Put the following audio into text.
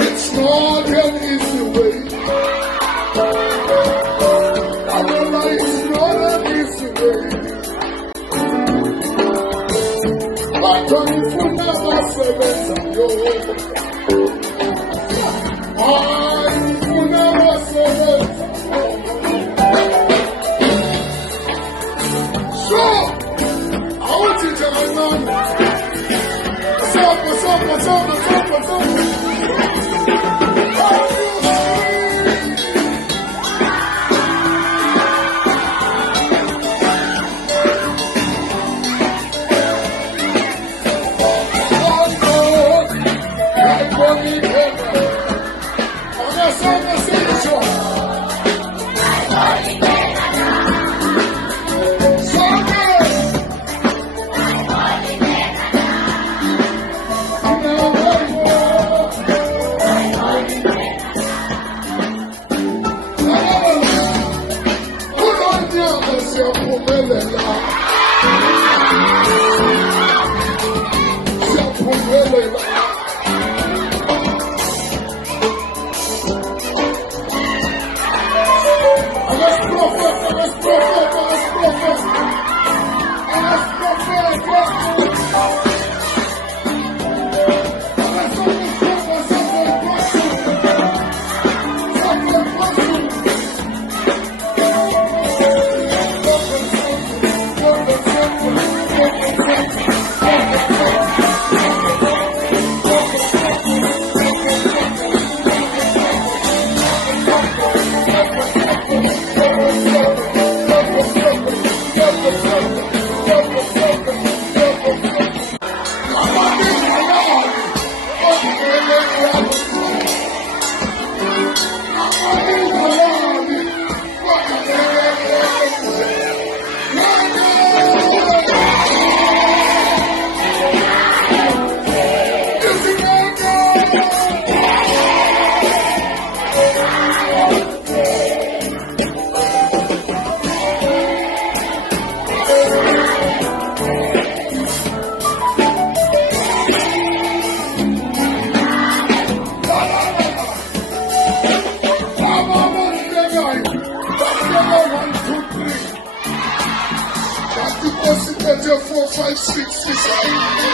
It's not an easy way. It's not an easy way. But when you never surrender your way, I will never surrender. So, I want you to know. What's up? Four, five, six, 7.